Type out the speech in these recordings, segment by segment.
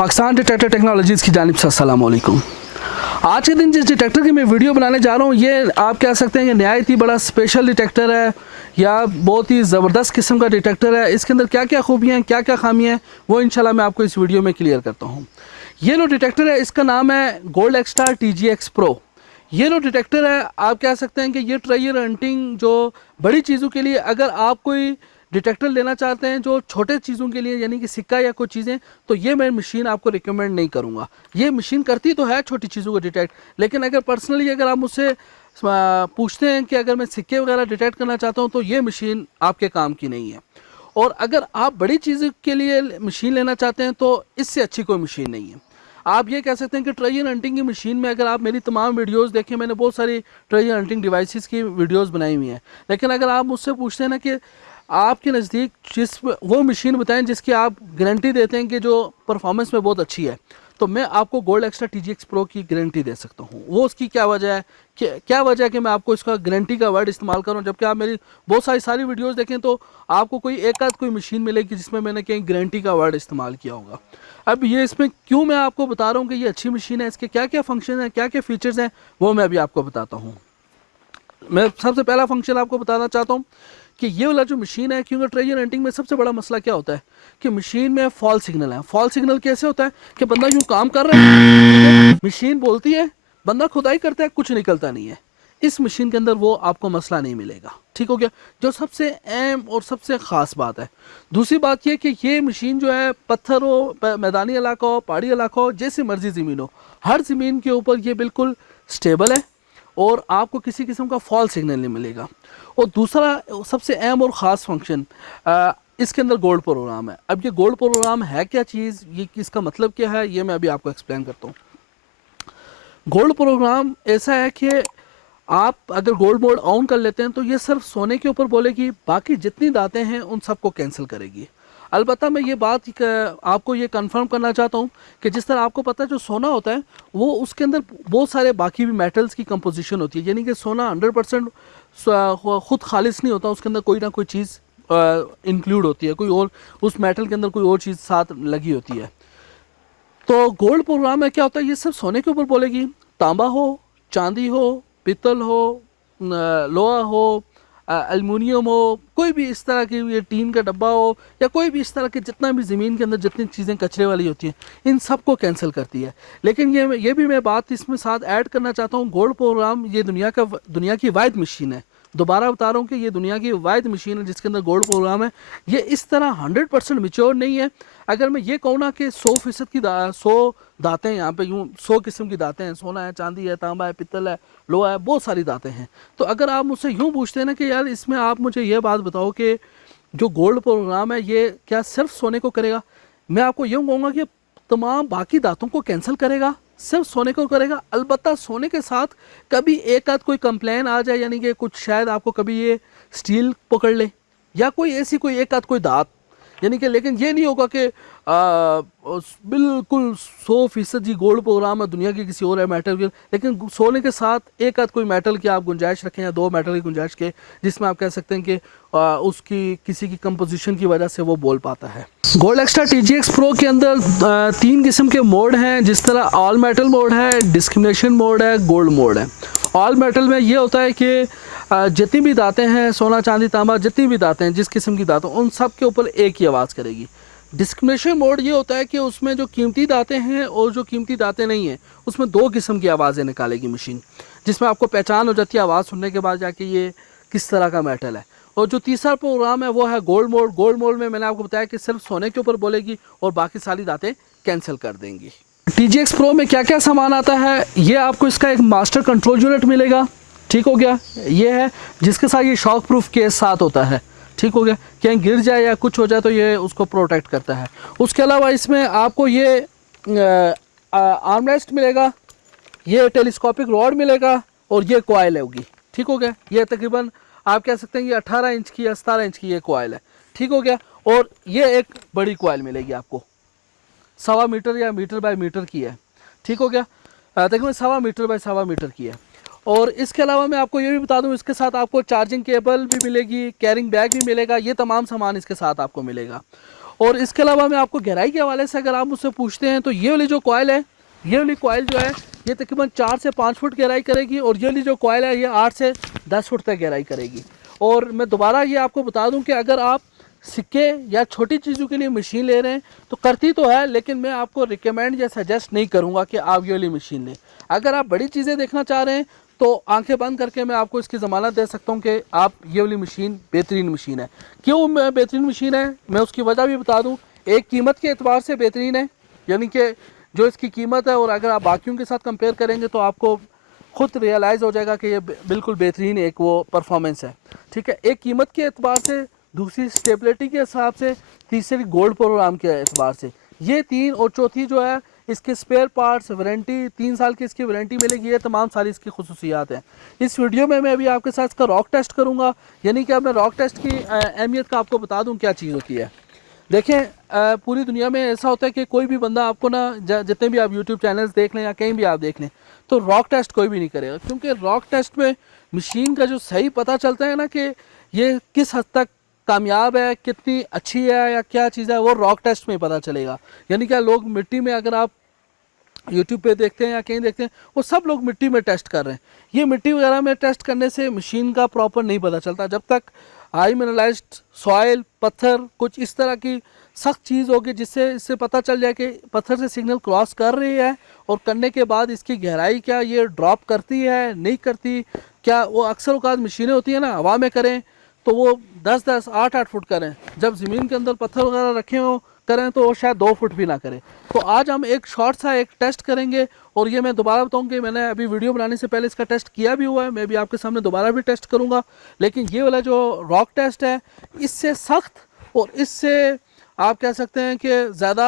Pakistan detector technologies की जानिब से अस्सलाम वालेकुम। आज के दिन जिस डिटेक्टर की मैं वीडियो बनाने जा रहा हूँ, ये आप कह सकते हैं कि नहायत ही बड़ा स्पेशल डिटेक्टर है या बहुत ही ज़बरदस्त किस्म का डिटेक्टर है। इसके अंदर क्या क्या खूबियाँ हैं, क्या क्या खामियाँ हैं, वो इंशाल्लाह मैं आपको इस वीडियो में क्लियर करता हूँ। ये जो डिटेक्टर है इसका नाम है गोल्ड एक्स्ट्रा TGX प्रो। ये जो डिटेक्टर है आप कह सकते हैं कि ये ट्रेजर हंटिंग जो बड़ी चीज़ों के लिए, अगर आप कोई डिटेक्टर लेना चाहते हैं जो छोटे चीज़ों के लिए यानी कि सिक्का या कोई चीज़ें, तो ये मैं मशीन आपको रिकमेंड नहीं करूँगा। ये मशीन करती तो है छोटी चीज़ों को डिटेक्ट, लेकिन अगर पर्सनली अगर आप मुझसे पूछते हैं कि अगर मैं सिक्के वगैरह डिटेक्ट करना चाहता हूँ तो ये मशीन आपके काम की नहीं है। और अगर आप बड़ी चीज़ों के लिए मशीन लेना चाहते हैं तो इससे अच्छी कोई मशीन नहीं है। आप ये कह सकते हैं कि ट्रेजर हंटिंग की मशीन में अगर आप मेरी तमाम वीडियोस देखें, मैंने बहुत सारी ट्रेजर हंटिंग डिवाइसेस की वीडियोस बनाई हुई हैं, लेकिन अगर आप मुझसे पूछते हैं ना कि आपके नज़दीक जिस वो मशीन बताएं जिसकी आप गारंटी देते हैं कि जो परफॉर्मेंस में बहुत अच्छी है, तो मैं आपको गोल्ड एक्स्ट्रा TGX प्रो की गारंटी दे सकता हूँ। वो उसकी क्या वजह है, क्या वजह है कि मैं आपको इसका गारंटी का वर्ड इस्तेमाल करूँ, जबकि आप मेरी बहुत सारी वीडियोस देखें तो आपको कोई एक आध कोई मशीन मिलेगी जिसमें मैंने कहीं गारंटी का वर्ड इस्तेमाल किया होगा। अब ये इसमें क्यों मैं आपको बता रहा हूँ कि ये अच्छी मशीन है, इसके क्या क्या फंक्शन हैं, क्या क्या फीचर्स हैं, वो मैं अभी आपको बताता हूँ। मैं सबसे पहला फंक्शन आपको बताना चाहता हूँ कि ये वाला जो मशीन है, क्योंकि ट्रेजर हंटिंग में सबसे बड़ा मसला क्या होता है कि मशीन में फॉल सिग्नल है। फॉल सिग्नल कैसे होता है कि बंदा यूँ काम कर रहा है, मशीन बोलती है, बंदा खुदाई करता है, कुछ निकलता नहीं है। इस मशीन के अंदर वो आपको मसला नहीं मिलेगा। ठीक हो गया, जो सबसे अहम और सबसे ख़ास बात है। दूसरी बात यह कि ये मशीन जो है पत्थर हो, मैदानी इलाका हो, पहाड़ी इलाका हो, जैसी मर्जी ज़मीन हो, हर ज़मीन के ऊपर ये बिल्कुल स्टेबल है और आपको किसी किस्म का फॉल सिग्नल नहीं मिलेगा। और दूसरा सबसे अहम और ख़ास फंक्शन, इसके अंदर गोल्ड प्रोग्राम है। अब ये गोल्ड प्रोग्राम है क्या चीज़, ये इसका मतलब क्या है, ये मैं अभी आपको एक्सप्लेन करता हूँ। गोल्ड प्रोग्राम ऐसा है कि आप अगर गोल्ड मोड ऑन कर लेते हैं तो ये सिर्फ सोने के ऊपर बोलेगी, बाकी जितनी दातें हैं उन सबको कैंसिल करेगी। अलबत्ता मैं ये बात आपको ये कंफर्म करना चाहता हूँ कि जिस तरह आपको पता है जो सोना होता है वो उसके अंदर बहुत सारे बाकी भी मेटल्स की कंपोजिशन होती है, यानी कि सोना 100% खुद खालिस नहीं होता, उसके अंदर कोई ना कोई चीज़ इंक्लूड होती है, कोई और उस मेटल के अंदर कोई और चीज़ साथ लगी होती है। तो गोल्ड प्रोग्राम में क्या होता है, ये सिर्फ सोने के ऊपर बोलेगी। तांबा हो, चांदी हो, पित्तल हो, लोहा हो, एल्युमिनियम हो, कोई भी इस तरह की, ये टीन का डब्बा हो या कोई भी इस तरह के जितना भी ज़मीन के अंदर जितनी चीज़ें कचरे वाली होती हैं, इन सब को कैंसिल करती है। लेकिन ये भी मैं बात इसमें साथ ऐड करना चाहता हूँ, गोल्ड प्रोग्राम ये दुनिया की वाहिद मशीन है। दोबारा बता रहा हूँ कि ये दुनिया की वाहिद मशीन है जिसके अंदर गोल्ड प्रोग्राम है। ये इस तरह 100% मिच्योर नहीं है। अगर मैं ये कहूँ ना कि 100% की 100 दातें यहाँ पे यूँ 100 किस्म की दातें हैं, सोना है, चांदी है, तांबा है, पित्तल है, लोहा है, बहुत सारी दातें हैं। तो अगर आप मुझसे यूँ पूछते हैं ना कि यार इसमें आप मुझे ये बात बताओ कि जो गोल्ड प्रोग्राम है ये क्या सिर्फ सोने को करेगा, मैं आपको यूँ कहूँगा कि तमाम बाकी दातों को कैंसिल करेगा, सिर्फ सोने को करेगा। अलबत्ता सोने के साथ कभी एक आध कोई कंप्लेन आ जाए, यानी कि कुछ शायद आपको कभी ये स्टील पकड़ ले या कोई ऐसी कोई एक आध कोई दांत, यानी कि, लेकिन ये नहीं होगा कि बिल्कुल 100% जी गोल्ड प्रोग्राम है दुनिया की किसी और है मेटल के, लेकिन सोने के साथ एक आध कोई मेटल की आप गुंजाइश रखें या 2 मेटल की गुंजाइश के, जिसमें आप कह सकते हैं कि उसकी किसी की कंपोजिशन की वजह से वो बोल पाता है। गोल्ड एक्स्ट्रा TGX प्रो के अंदर 3 किस्म के मोड हैं, जिस तरह ऑल मेटल मोड है, डिस्क्रिमिनेशन मोड है, गोल्ड मोड है। ऑल मेटल में ये होता है कि जितनी भी दातें हैं, सोना चांदी तांबा जितनी भी दातें हैं, जिस किस्म की दातें, उन सब के ऊपर एक ही आवाज़ करेगी। डिस्क्रिमिनेशन मोड ये होता है कि उसमें जो कीमती दातें हैं और जो कीमती दातें नहीं हैं उसमें 2 किस्म की आवाज़ें निकालेगी मशीन, जिसमें आपको पहचान हो जाती है आवाज़ सुनने के बाद जाके ये किस तरह का मेटल है। और जो तीसरा प्रोग्राम है वो है गोल्ड मोड। गोल्ड मोड में मैंने आपको बताया कि सिर्फ सोने के ऊपर बोलेगी और बाकी सारी दातें कैंसिल कर देंगी। TGX प्रो में क्या क्या सामान आता है, ये आपको इसका एक मास्टर कंट्रोल यूनिट मिलेगा। ठीक हो गया, ये है जिसके साथ ये शॉक प्रूफ केस साथ होता है। ठीक हो गया, कहीं गिर जाए या कुछ हो जाए तो ये उसको प्रोटेक्ट करता है। उसके अलावा इसमें आपको ये आर्मरेस्ट मिलेगा, ये टेलीस्कोपिक रॉड मिलेगा और ये कॉइल होगी। ठीक हो गया, ये तकरीबन आप कह सकते हैं कि 18 इंच की या 17 इंच की ये कॉइल है। ठीक हो गया, और ये एक बड़ी कॉइल मिलेगी आपको, 1.25 मीटर या मीटर बाय मीटर की है। ठीक हो गया, तकरीबन 1.25 मीटर बाय 1.25 मीटर की है। और इसके अलावा मैं आपको ये भी बता दूं, इसके साथ आपको चार्जिंग केबल भी मिलेगी, कैरिंग बैग भी मिलेगा, ये तमाम सामान इसके साथ आपको मिलेगा। और इसके अलावा मैं आपको गहराई के हवाले से अगर आप मुझसे पूछते हैं तो ये वाली जो कॉयल है, ये वाली कॉयल जो है ये तकरीबन 4 से 5 फुट गहराई करेगी, और ये वाली जो कॉयल है ये 8 से 10 फुट तक गहराई करेगी। और मैं दोबारा ये आपको बता दूं कि अगर आप सिक्के या छोटी चीज़ों के लिए मशीन ले रहे हैं तो करती तो है, लेकिन मैं आपको रिकमेंड या सजेस्ट नहीं करूँगा कि आप ये वाली मशीन लें। अगर आप बड़ी चीज़ें देखना चाह रहे हैं तो आंखें बंद करके मैं आपको इसकी ज़मानत दे सकता हूँ कि आप ये वाली मशीन बेहतरीन मशीन है। क्यों बेहतरीन मशीन है, मैं उसकी वजह भी बता दूँ। एक कीमत के एतबार से बेहतरीन है, यानी कि जो इसकी कीमत है और अगर आप बाकियों के साथ कंपेयर करेंगे तो आपको खुद रियलाइज़ हो जाएगा कि ये बिल्कुल बेहतरीन एक वो परफॉर्मेंस है। ठीक है, एक कीमत के एतबार से, दूसरी स्टेबिलिटी के हिसाब से, तीसरी गोल्ड प्रोग्राम के एतबार से, ये तीन, और चौथी जो है इसके स्पेयर पार्ट्स, वारंटी 3 साल की इसकी वारंटी मिलेगी। ये तमाम सारी इसकी खुसूसियात हैं। इस वीडियो में मैं अभी आपके साथ इसका रॉक टेस्ट करूँगा, यानी कि अब मैं रॉक टेस्ट की अहमियत का आपको बता दूँ क्या चीज़ होती है। देखें, पूरी दुनिया में ऐसा होता है कि कोई भी बंदा आपको ना, जितने भी आप यूट्यूब चैनल्स देख लें या कहीं भी आप देख लें, तो रॉक टेस्ट कोई भी नहीं करेगा, क्योंकि रॉक टेस्ट में मशीन का जो सही पता चलता है ना कि ये किस हद तक कामयाब है, कितनी अच्छी है या क्या चीज़ है, वो रॉक टेस्ट में पता चलेगा। यानी कि लोग मिट्टी में, अगर आप यूट्यूब पे देखते हैं या कहीं देखते हैं, वो सब लोग मिट्टी में टेस्ट कर रहे हैं। ये मिट्टी वगैरह में टेस्ट करने से मशीन का प्रॉपर नहीं पता चलता। जब तक हाई मिनरलाइज्ड सॉइल, पत्थर, कुछ इस तरह की सख्त चीज़ होगी जिससे इससे पता चल जाए कि पत्थर से सिग्नल क्रॉस कर रही है, और करने के बाद इसकी गहराई क्या ये ड्रॉप करती है, नहीं करती, क्या वो अक्सर औकात मशीनें होती हैं ना, हवा में करें तो वो 10-10, 8-8 फुट करें, जब ज़मीन के अंदर पत्थर वगैरह रखे हो करें तो वो शायद 2 फुट भी ना करें। तो आज हम एक शॉर्ट सा एक टेस्ट करेंगे, और ये मैं दोबारा बताऊँ कि मैंने अभी वीडियो बनाने से पहले इसका टेस्ट किया भी हुआ है, मैं भी आपके सामने दोबारा भी टेस्ट करूँगा। लेकिन ये वाला जो रॉक टेस्ट है, इससे सख्त और इससे आप कह सकते हैं कि ज़्यादा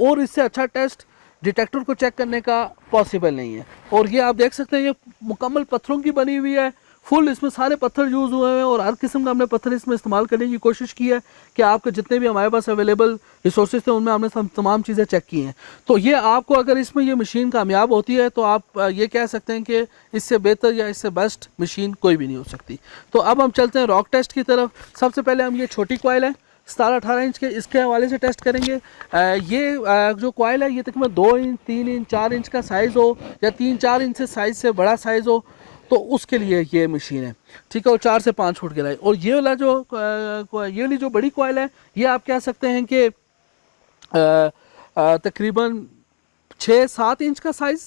और इससे अच्छा टेस्ट डिटेक्टर को चेक करने का पॉसिबल नहीं है। और ये आप देख सकते हैं, ये मुकम्मल पत्थरों की बनी हुई है, फुल इसमें सारे पत्थर यूज़ हुए हैं, और हर किस्म का हमने पत्थर इसमें इस्तेमाल करने की कोशिश की है कि आपके जितने भी हमारे पास अवेलेबल रिसोर्सेज थे उनमें हमने तमाम चीज़ें चेक की हैं। तो ये आपको, अगर इसमें ये मशीन कामयाब होती है तो आप ये कह सकते हैं कि इससे बेहतर या इससे बेस्ट मशीन कोई भी नहीं हो सकती। तो अब हम चलते हैं रॉक टेस्ट की तरफ। सबसे पहले हम ये छोटी कॉइल है 17-18 इंच के, इसके हवाले से टेस्ट करेंगे। ये जो कॉइल है ये तकरीबन 2 इंच, 3 इंच, 4 इंच का साइज़ हो, या 3-4 इंच से साइज़ से बड़ा साइज़ हो, तो उसके लिए ये मशीन है। ठीक है, और 4 से 5 फुट गहराई। और ये वाला जो ये वाली जो बड़ी कॉइल है, ये आप कह सकते हैं कि तकरीबन 6-7 इंच का साइज़,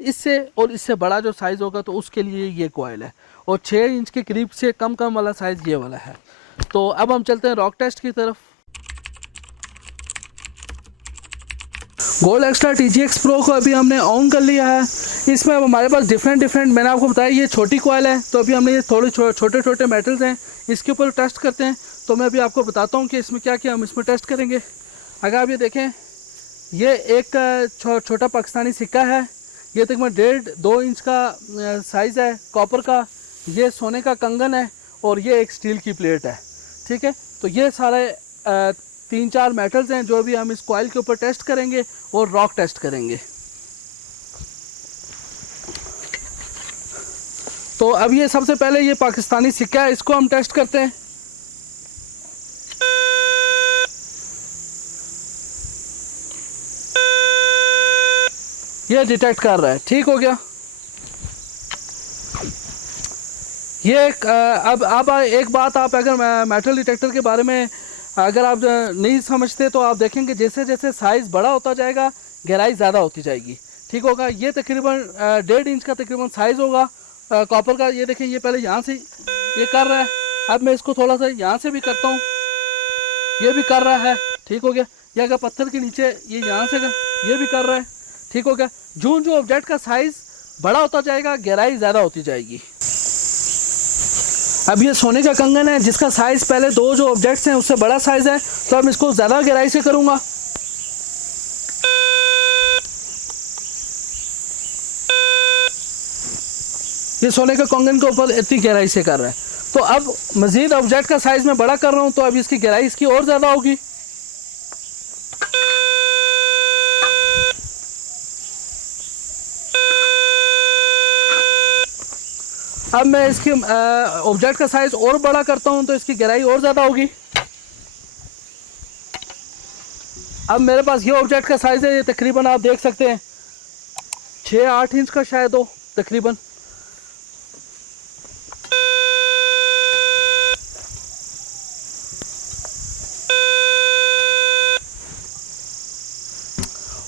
इससे और इससे बड़ा जो साइज़ होगा तो उसके लिए ये कॉइल है, और 6 इंच के करीब से कम वाला साइज़ ये वाला है। तो अब हम चलते हैं रॉक टेस्ट की तरफ। गोल्ड एक्स्ट्रा TGX प्रो को अभी हमने ऑन कर लिया है। इसमें अब हमारे पास डिफरेंट मैंने आपको बताया ये छोटी कॉइल है, तो अभी हमने ये थोड़े छोटे मेटल्स हैं, इसके ऊपर टेस्ट करते हैं। तो मैं अभी आपको बताता हूँ कि इसमें क्या क्या हम इसमें टेस्ट करेंगे। अगर आप ये देखें, ये एक छोटा पाकिस्तानी सिक्का है, ये तकरीबन 1.5-2 इंच का साइज़ है, कॉपर का। ये सोने का कंगन है, और ये एक स्टील की प्लेट है। ठीक है, तो ये सारे 3-4 मेटल्स हैं जो भी हम इस कॉइल के ऊपर टेस्ट करेंगे और रॉक टेस्ट करेंगे। तो अब ये सबसे पहले ये पाकिस्तानी सिक्का है, इसको हम टेस्ट करते हैं। ये डिटेक्ट कर रहा है, ठीक हो गया। ये अब एक बात, आप अगर मेटल डिटेक्टर के बारे में अगर आप नहीं समझते तो आप देखेंगे जैसे जैसे साइज़ बड़ा होता जाएगा गहराई ज़्यादा होती जाएगी। ठीक होगा, ये तकरीबन 1.5 इंच का तकरीबन साइज़ होगा कॉपर का। ये देखें, ये पहले यहाँ से ये कर रहा है, अब मैं इसको थोड़ा सा यहाँ से भी करता हूँ, ये भी कर रहा है। ठीक हो गया, ये अगर पत्थर के नीचे ये यहाँ से ये भी कर रहा है। ठीक हो गया, जो ऑब्जेक्ट का साइज़ बड़ा होता जाएगा गहराई ज़्यादा होती जाएगी। अब ये सोने का कंगन है जिसका साइज़ पहले 2 जो ऑब्जेक्ट्स हैं उससे बड़ा साइज़ है, तो अब इसको ज़्यादा गहराई से करूँगा। ये सोने के कंगन के ऊपर इतनी गहराई से कर रहा है। तो अब मज़ीद ऑब्जेक्ट का साइज़ मैं बड़ा कर रहा हूँ, तो अब इसकी गहराई इसकी और ज़्यादा होगी। अब मैं इसकी ऑब्जेक्ट का साइज़ और बड़ा करता हूं तो इसकी गहराई और ज़्यादा होगी। अब मेरे पास ये ऑब्जेक्ट का साइज़ है, ये तकरीबन आप देख सकते हैं 6-8 इंच का शायद हो तकरीबन।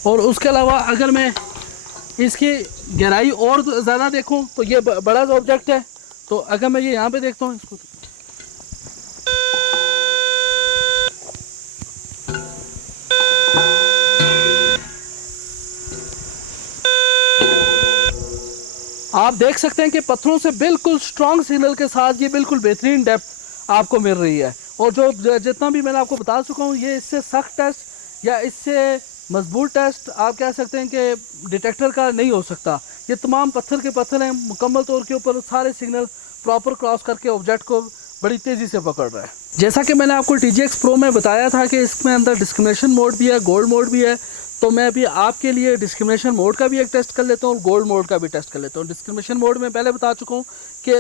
और उसके अलावा अगर मैं इसकी गहराई और ज़्यादा देखूं तो ये बड़ा सा ऑब्जेक्ट है। तो अगर मैं ये यहाँ पे देखता हूँ इसको, आप देख सकते हैं कि पत्थरों से बिल्कुल स्ट्रॉन्ग सिग्नल के साथ ये बिल्कुल बेहतरीन डेप्थ आपको मिल रही है। और जो जितना भी मैंने आपको बता चुका हूँ, ये इससे सख्त टेस्ट या इससे मजबूत टेस्ट आप कह सकते हैं कि डिटेक्टर का नहीं हो सकता। ये तमाम पत्थर के पत्थर हैं, मुकम्मल तौर के ऊपर सारे सिग्नल प्रॉपर क्रॉस करके ऑब्जेक्ट को बड़ी तेज़ी से पकड़ रहा है। जैसा कि मैंने आपको TGX Pro में बताया था कि इसमें अंदर डिस्क्रिमिनेशन मोड भी है, गोल्ड मोड भी है। तो मैं अभी आपके लिए डिस्क्रिमिनेशन मोड का भी एक टेस्ट कर लेता हूँ और गोल्ड मोड का भी टेस्ट कर लेता हूँ। डिस्क्रिमिनेशन मोड में पहले बता चुका हूँ कि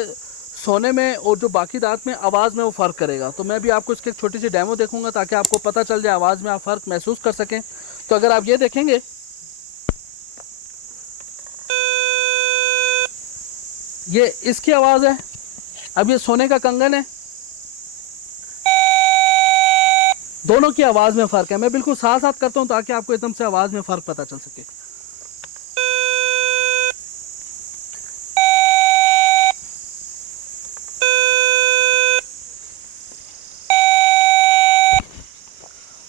सोने में और जो बाकी दांत में आवाज़ में वो फ़र्क करेगा। तो मैं भी आपको इसकी एक छोटी सी डेमो देखूंगा ताकि आपको पता चल जाए, आवाज़ में आप फ़र्क महसूस कर सकें। तो अगर आप ये देखेंगे, ये इसकी आवाज़ है। अब ये सोने का कंगन है, दोनों की आवाज़ में फ़र्क है। मैं बिल्कुल साथ साथ करता हूँ ताकि आपको एकदम से आवाज़ में फ़र्क पता चल सके।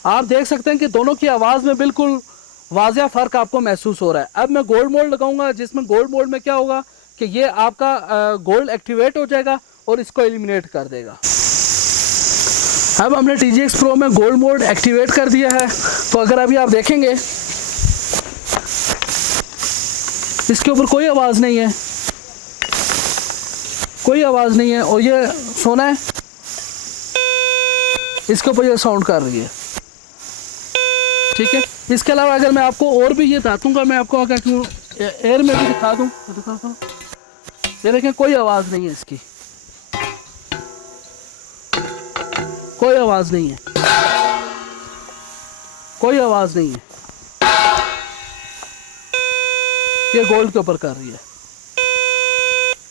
आप देख सकते हैं कि दोनों की आवाज़ में बिल्कुल वाज़िया फ़र्क आपको महसूस हो रहा है। अब मैं गोल्ड मोड लगाऊंगा, जिसमें गोल्ड मोड में क्या होगा कि ये आपका गोल्ड एक्टिवेट हो जाएगा और इसको एलिमिनेट कर देगा। अब हमने TGX Pro में गोल्ड मोड एक्टिवेट कर दिया है। तो अगर अभी आप देखेंगे, इसके ऊपर कोई आवाज़ नहीं है, कोई आवाज़ नहीं है। और ये सोना है, इसके ऊपर ये साउंड कर रही है। ठीक है। इसके अलावा अगर मैं आपको और भी ये बताऊँ मैं आपको क्या क्यों एयर में भी दिखा दूँ, ये देखें कोई आवाज़ नहीं है इसकी, कोई आवाज़ नहीं है, कोई आवाज़ नहीं है। ये गोल्ड के ऊपर कर रही है।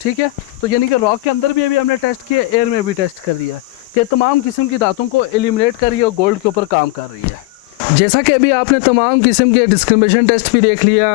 ठीक है। तो यानी कि रॉक के अंदर भी अभी हमने टेस्ट किया, एयर में भी टेस्ट कर दिया कि तमाम किस्म की धातुओं को एलिमिनेट कर रही है और गोल्ड के ऊपर काम कर रही है। जैसा कि अभी आपने तमाम किस्म के डिस्क्रिमिनेशन टेस्ट भी देख लिया,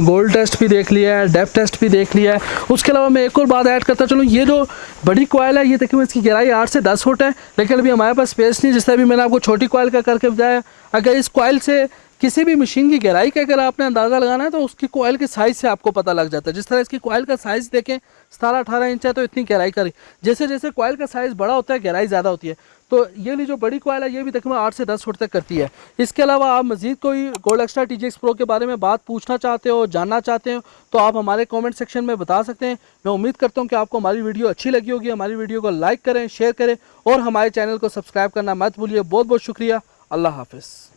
गोल्ड टेस्ट भी देख लिया है, डेप्थ टेस्ट भी देख लिया है। उसके अलावा मैं एक और बात ऐड करता चलूँ, ये जो बड़ी कॉइल है, ये तकरीबन इसकी गहराई 8 से 10 फुट है, लेकिन अभी हमारे पास स्पेस नहीं। जिस तरह भी मैंने आपको छोटी कॉइल का करके बताया, अगर इस कॉइल से किसी भी मशीन की गहराई का अगर आपने अंदाज़ा लगाना है तो उसकी कॉइल के साइज़ से आपको पता लग जाता है। जिस तरह इसकी कॉइल का साइज़ देखें 17-18 इंच है, तो इतनी गहराई का, जैसे जैसे कॉइल का साइज़ बड़ा होता है गहराई ज़्यादा होती है। तो ये ली जो बड़ी कॉइल है, ये भी तकरीबन 8 से 10 फुट तक करती है। इसके अलावा आप मज़ीद कोई गोल्ड एक्स्ट्रा TGX Pro के बारे में बात पूछना चाहते हो, जानना चाहते हो, तो आप हमारे कमेंट सेक्शन में बता सकते हैं। मैं उम्मीद करता हूँ कि आपको हमारी वीडियो अच्छी लगी होगी। हमारी वीडियो को लाइक करें, शेयर करें और हमारे चैनल को सब्सक्राइब करना मत भूलिए। बहुत बहुत शुक्रिया। अल्लाह हाफ़िज़।